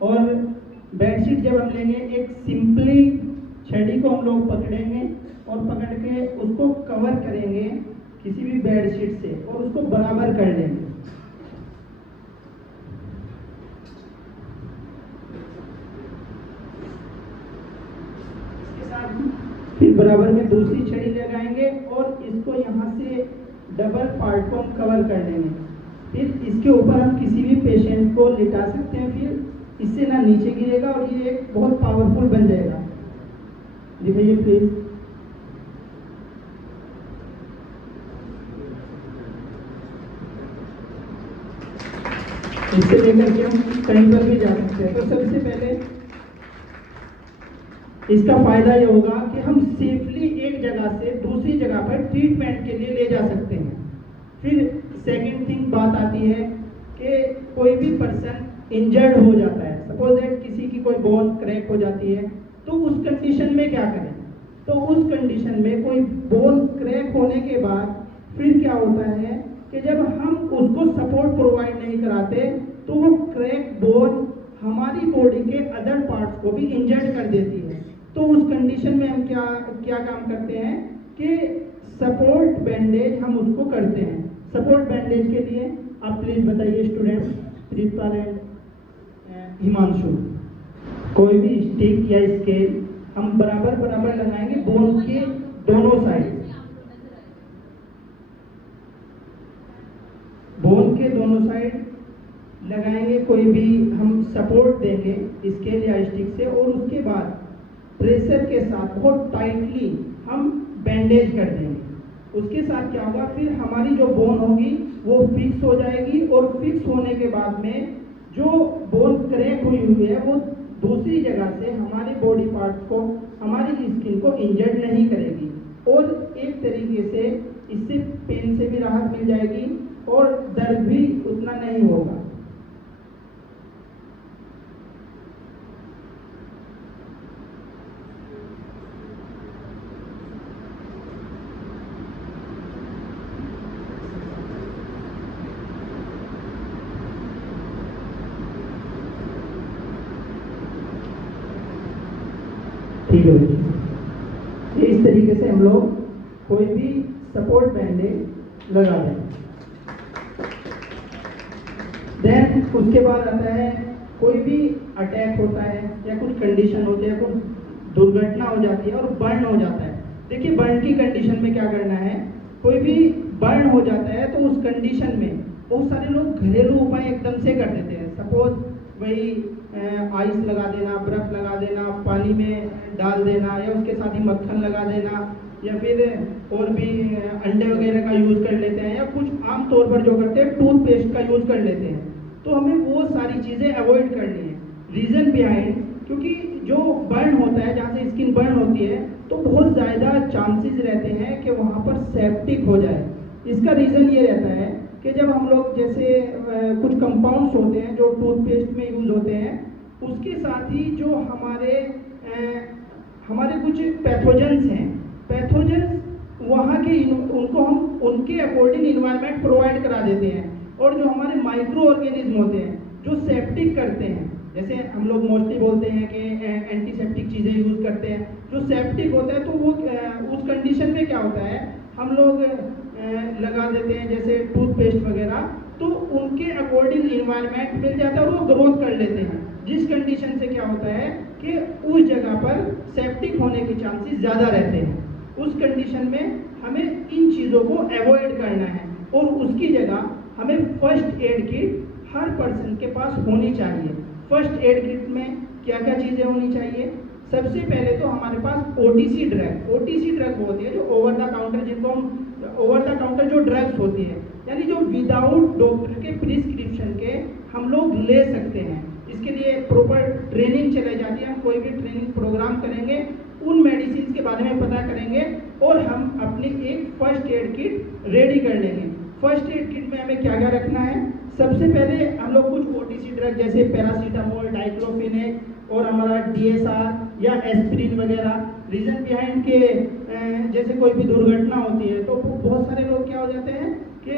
और बेडशीट जब हम लेंगे, एक सिंपली छड़ी को हम लोग पकड़ेंगे और पकड़ के उसको कवर करेंगे किसी भी बेडशीट से और उसको बराबर कर लेंगे। इसके साथ फिर बराबर में दूसरी छड़ी लगाएंगे और इसको यहाँ से डबल पार्ट को हम कवर कर लेंगे। फिर इसके ऊपर हम किसी भी पेशेंट को लिटा सकते हैं, फिर इससे ना नीचे गिरेगा और ये एक बहुत पावरफुल बन जाएगा। दिखाइए प्लीज। इससे लेकर के हम कहीं पर भी जा सकते हैं। तो सबसे पहले इसका फायदा ये होगा कि हम सेफली एक जगह से दूसरी जगह पर ट्रीटमेंट के लिए ले जा सकते हैं। फिर सेकंड थिंग बात आती है कि कोई भी पर्सन इंजर्ड हो जाता है, सपोज दैट किसी की कोई बोन क्रैक हो जाती है, तो उस कंडीशन में क्या करें? तो उस कंडीशन में कोई बोन क्रैक होने के बाद फिर क्या होता है कि जब हम उसको सपोर्ट प्रोवाइड नहीं कराते तो वो क्रैक बोन हमारी बॉडी के अदर पार्ट्स को भी इंजर्ड कर देती है। तो उस कंडीशन में हम क्या काम करते हैं कि सपोर्ट बैंडेज हम उसको करते हैं। सपोर्ट बैंडेज के लिए आप प्लीज बताइए स्टूडेंट्स, प्रिंसिपल एंड हिमांशु। कोई भी स्टिक या स्केल हम बराबर बराबर लगाएंगे बोन के दोनों साइड, बोन के दोनों साइड लगाएंगे। कोई भी हम सपोर्ट देंगे स्केल या स्टिक से और उसके बाद प्रेशर के साथ बहुत टाइटली हम बैंडेज कर देंगे। उसके साथ क्या होगा, फिर हमारी जो बोन होगी वो फिक्स हो जाएगी और फिक्स होने के बाद में जो बोन क्रैक हुई हुई है वो दूसरी जगह से हमारे बॉडी पार्ट्स को, हमारी स्किन को इंजर्ड नहीं करेगी और एक तरीके से इससे पेन से भी राहत मिल जाएगी और दर्द भी उतना नहीं होगा। ठीक है, इस तरीके से हम लोग कोई भी सपोर्ट बैंडेज लगा दें। देन उसके बाद आता है कोई भी अटैक होता है या कुछ कंडीशन होती है, कुछ दुर्घटना हो जाती है और बर्न हो जाता है। देखिए बर्न की कंडीशन में क्या करना है, कोई भी बर्न हो जाता है तो उस कंडीशन में बहुत सारे लोग घरेलू उपाय एकदम से कर देते हैं। सपोज वही आइस लगा देना, बर्फ लगा देना, पानी में डाल देना या उसके साथ ही मक्खन लगा देना या फिर और भी अंडे वगैरह का यूज़ कर लेते हैं या कुछ आम तौर पर जो करते हैं टूथपेस्ट का यूज़ कर लेते हैं। तो हमें वो सारी चीज़ें अवॉइड करनी है। रीज़न बिहाइंड, क्योंकि जो बर्न होता है, जहाँ से स्किन बर्न होती है तो बहुत ज़्यादा चांसेस रहते हैं कि वहाँ पर सेप्टिक हो जाए। इसका रीज़न ये रहता है कि जब हम लोग जैसे कुछ कंपाउंड्स होते हैं जो टूथपेस्ट में यूज़ होते हैं, उसके साथ ही जो हमारे कुछ पैथोजेंस हैं, पैथोजेंस वहाँ के उनको हम उनके अकॉर्डिंग इन्वायरमेंट प्रोवाइड करा देते हैं और जो हमारे माइक्रो ऑर्गेनिज्म होते हैं जो सेप्टिक करते हैं, जैसे हम लोग मोस्टली बोलते हैं कि एंटीसेप्टिक चीज़ें यूज़ करते हैं, जो सेप्टिक होता है तो वो उस कंडीशन में क्या होता है हम लोग लगा देते हैं जैसे टूथपेस्ट वगैरह, तो उनके अकॉर्डिंग इन्वायरमेंट मिल जाता है और वो ग्रोथ कर लेते हैं। जिस कंडीशन से क्या होता है कि उस जगह पर सेप्टिक होने के चांसेस ज़्यादा रहते हैं। उस कंडीशन में हमें इन चीज़ों को अवॉइड करना है और उसकी जगह हमें फर्स्ट एड किट हर पर्सन के पास होनी चाहिए। फर्स्ट एड किट में क्या क्या चीज़ें होनी चाहिए? सबसे पहले तो हमारे पास ओटीसी ड्रग होती है, जो ओवर द काउंटर, जिनको हम ओवर द काउंटर जो ड्रग्स होती है, यानी जो विदाउट डॉक्टर के प्रिस्क्रिप्शन के हम लोग ले सकते हैं। इसके लिए प्रॉपर ट्रेनिंग चलाई जाती है। हम कोई भी ट्रेनिंग प्रोग्राम करेंगे, उन मेडिसिन के बारे में पता करेंगे और हम अपनी एक फर्स्ट एड किट रेडी कर लेंगे। फर्स्ट एड किट में हमें क्या क्या रखना है? सबसे पहले हम लोग कुछ ओटीसी ड्रग जैसे पैरासीटामोल, डाइक्लोफिनेक और हमारा डीएसआर या एस्पिरिन वगैरह। रीज़न बिहाइंड के जैसे कोई भी दुर्घटना होती है तो बहुत सारे लोग क्या हो जाते हैं कि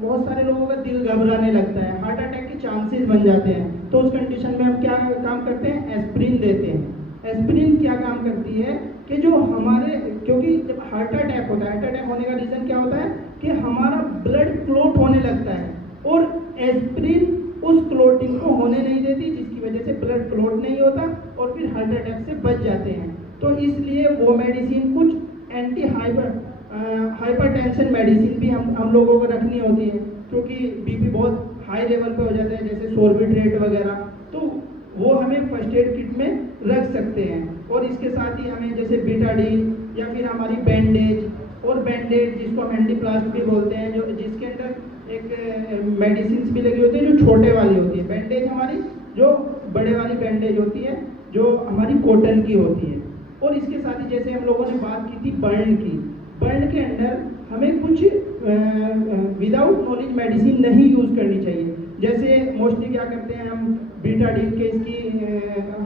बहुत सारे लोगों का दिल घबराने लगता है, हार्ट अटैक के चांसेस बन जाते हैं। तो उस कंडीशन में हम क्या काम करते हैं, एस्प्रिन देते हैं। एस्प्रिन क्या काम करती है कि जो हमारे, क्योंकि जब हार्ट अटैक होता है, हार्ट अटैक होने का रीज़न क्या होता है कि हमारा ब्लड क्लॉट होने लगता है, और एस्प्रिन उस क्लोटिंग को होने नहीं देती, जिसकी वजह से ब्लड क्लॉट नहीं होता और फिर हार्ट अटैक से बच जाते हैं। तो इसलिए वो मेडिसिन, कुछ एंटी हाइपरटेंशन मेडिसिन भी हम लोगों को रखनी होती है, क्योंकि बीपी बहुत हाई लेवल पे हो जाता है, जैसे सोर्बिट्रेट वगैरह, तो वो हमें फर्स्ट एड किट में रख सकते हैं। और इसके साथ ही हमें जैसे बीटाडीन या फिर हमारी बैंडेज, और बैंडेज जिसको हम एंटीप्लास्ट भी बोलते हैं, जो जिसके अंदर एक मेडिसिन भी लगी होती है जो छोटे वाली होती है। बैंडेज हमारी जो बड़े वाली बैंडेज होती है जो हमारी कॉटन की होती है। और इसके साथ ही जैसे हम लोगों ने बात की थी बर्न की, बर्न के अंदर हमें कुछ विदाउट नॉलेज मेडिसिन नहीं यूज़ करनी चाहिए। जैसे मोस्टली क्या करते हैं हम, बीटाडीन के इसकी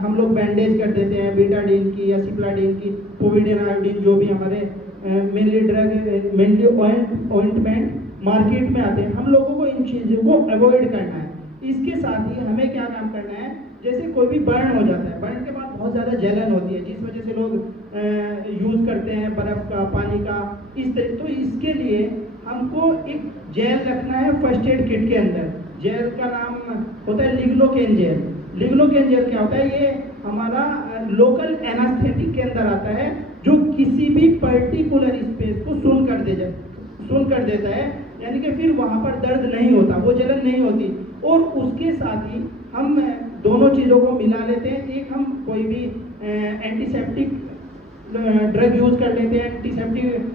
हम लोग बैंडेज कर देते हैं, बीटाडीन की या सिप्लाडीन की, पोविडेन आयोडीन, जो भी हमारे mainly drug, mainly ointment market में आते हैं, हम लोगों को इन चीज़ों को अवॉइड करना है। इसके साथ ही हमें क्या काम करना है, जैसे कोई भी बर्न हो जाता है, बर्न के बाद बहुत ज़्यादा जलन होती है, जिस वजह से लोग यूज़ करते हैं बर्फ़ का, पानी का, इस तरह। तो इसके लिए हमको एक जेल रखना है फर्स्ट एड किट के अंदर। जेल का नाम होता है लिग्नोकेन जेल। लिग्नोकेन जेल क्या होता है, ये हमारा लोकल एनास्थेटिक के अंदर आता है, जो किसी भी पर्टिकुलर स्पेस को सुन कर देता है, यानी कि फिर वहाँ पर दर्द नहीं होता, वो जलन नहीं होती। और उसके साथ ही हम दोनों चीज़ों को मिला लेते हैं। एक हम कोई भी एंटीसेप्टिक ड्रग यूज़ कर लेते हैं, एंटीसेप्टिक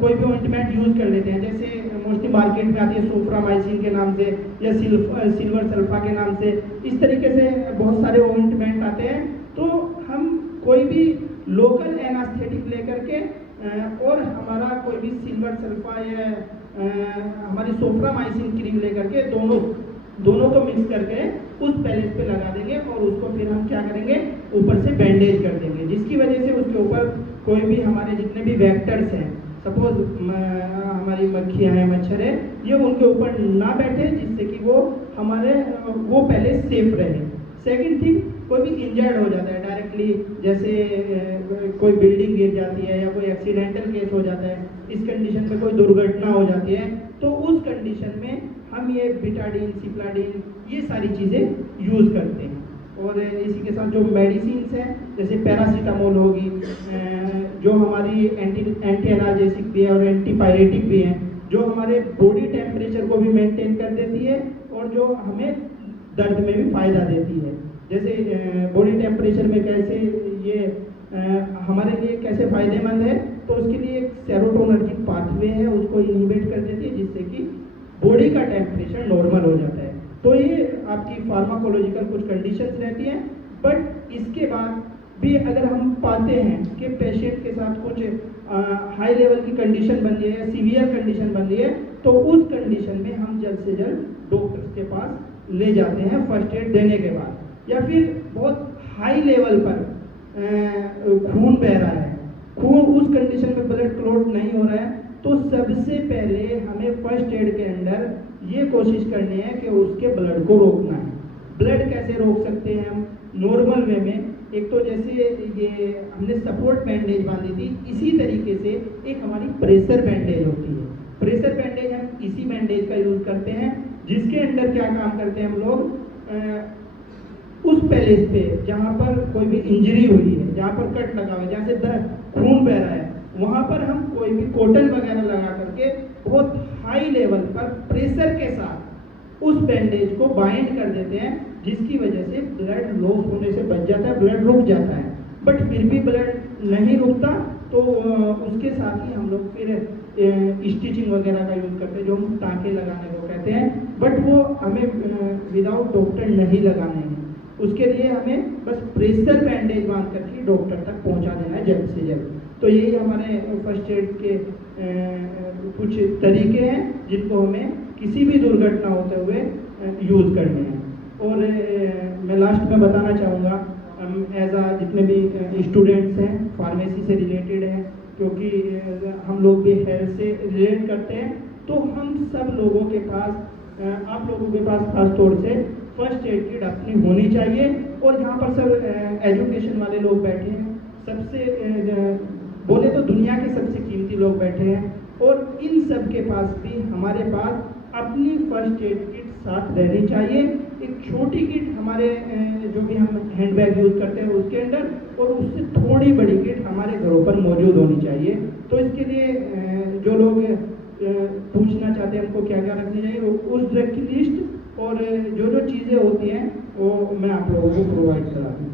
कोई भी ऑइंटमेंट यूज़ कर लेते हैं, जैसे मोस्टली मार्केट में आती है सोफ्रामाइसिन के नाम से या सिल्वर सल्फा के नाम से, इस तरीके से बहुत सारे ऑइंटमेंट आते हैं। तो हम कोई भी लोकल एनास्थेटिक लेकर के और हमारा कोई भी सिल्वर सल्फा या हमारी सोफ्रामाइसिन क्रीम लेकर के दोनों को मिक्स करके उस पैलेस पे लगा देंगे, और उसको फिर हम क्या करेंगे, ऊपर से बैंडेज कर देंगे, जिसकी वजह से उसके ऊपर कोई भी हमारे जितने भी वेक्टर्स हैं, सपोज हमारी मक्खियाँ हैं, मच्छर है, ये उनके ऊपर ना बैठे, जिससे कि वो पैलेस सेफ रहे। सेकंड थिंग, कोई भी इंजर्ड हो जाता है डायरेक्टली, जैसे कोई बिल्डिंग गिर जाती है या कोई एक्सीडेंटल केस हो जाता है, इस कंडीशन में कोई दुर्घटना हो जाती है, तो उस कंडीशन में हम ये बीटाडीन, सिप्लाडीन, ये सारी चीज़ें यूज़ करते हैं। और इसी के साथ जो मेडिसिन्स हैं, जैसे पैरासीटामोल होगी, जो हमारी एंटी एनाल्जेसिक भी है और एंटीपायरेटिक भी हैं, जो हमारे बॉडी टेम्परेचर को भी मेंटेन कर देती है और जो हमें दर्द में भी फ़ायदा देती है। जैसे बॉडी टेम्परेचर में कैसे ये हमारे लिए कैसे फ़ायदेमंद है, तो उसके लिए एक सेरोटोनर्जिक पाथवे है, उसको इनहिबिट कर देती है, जिससे कि बॉडी का टेम्परेचर नॉर्मल हो जाता है। तो ये आपकी फार्माकोलॉजिकल कुछ कंडीशंस रहती हैं। बट इसके बाद भी अगर हम पाते हैं कि पेशेंट के साथ कुछ हाई लेवल की कंडीशन बन रही है या सीवियर कंडीशन बन रही है, तो उस कंडीशन में हम जल्द से जल्द डॉक्टर्स के पास ले जाते हैं फर्स्ट एड देने के बाद। या फिर बहुत हाई लेवल पर खून बह रहा है, खून उस कंडीशन में ब्लड क्लॉट नहीं हो रहा है, तो सबसे पहले हमें फर्स्ट एड के अंदर ये कोशिश करनी है कि उसके ब्लड को रोकना है। ब्लड कैसे रोक सकते हैं हम नॉर्मल वे में, एक तो जैसे ये हमने सपोर्ट बैंडेज बांधी थी, इसी तरीके से एक हमारी प्रेशर बैंडेज होती है। प्रेशर बैंडेज हम इसी बैंडेज का यूज़ करते हैं, जिसके अंदर क्या काम करते हैं हम लोग, उस पैलेस पे जहाँ पर कोई भी इंजरी हुई है, जहाँ पर कट लगा हुआ है, जहाँ से खून बह रहा है, वहाँ पर हम कोई भी कॉटन वगैरह लगा करके बहुत हाई लेवल पर प्रेशर के साथ उस बैंडेज को बाइंड कर देते हैं, जिसकी वजह से ब्लड लॉस होने से बच जाता है, ब्लड रुक जाता है। बट फिर भी ब्लड नहीं रुकता, तो उसके साथ ही हम लोग फिर स्टिचिंग वगैरह का यूज़ करते हैं, जो हम टाँके लगाने को कहते हैं, बट वो हमें विदाउट डॉक्टर नहीं लगाने हैं। उसके लिए हमें बस प्रेशर बैंडेज बांध करके डॉक्टर तक पहुंचा देना है जल्द से जल्द। तो यही हमारे फर्स्ट एड के कुछ तरीके हैं जिनको हमें किसी भी दुर्घटना होते हुए यूज़ करने हैं। और मैं लास्ट में बताना चाहूँगा, एज आ जितने भी स्टूडेंट्स हैं फार्मेसी से रिलेटेड हैं, क्योंकि हम लोग भी हेल्थ से रिलेट करते हैं, तो हम सब लोगों के पास, आप लोगों के पास खास तौर से फर्स्ट एड किट अपनी होनी चाहिए। और यहाँ पर सब एजुकेशन वाले लोग बैठे हैं, सबसे बोले तो दुनिया के सबसे कीमती लोग बैठे हैं, और इन सब के पास भी हमारे पास अपनी फर्स्ट एड किट साथ रहनी चाहिए। एक छोटी किट हमारे जो भी हम हैंड बैग यूज़ करते हैं उसके अंदर, और उससे थोड़ी बड़ी किट हमारे घरों पर मौजूद होनी चाहिए। तो इसके लिए जो लोग पूछना चाहते हैं हमको क्या क्या रखनी चाहिए, उस ड्रग की लिस्ट और जो जो चीज़ें होती हैं वो मैं आप लोगों को प्रोवाइड करा दूँ।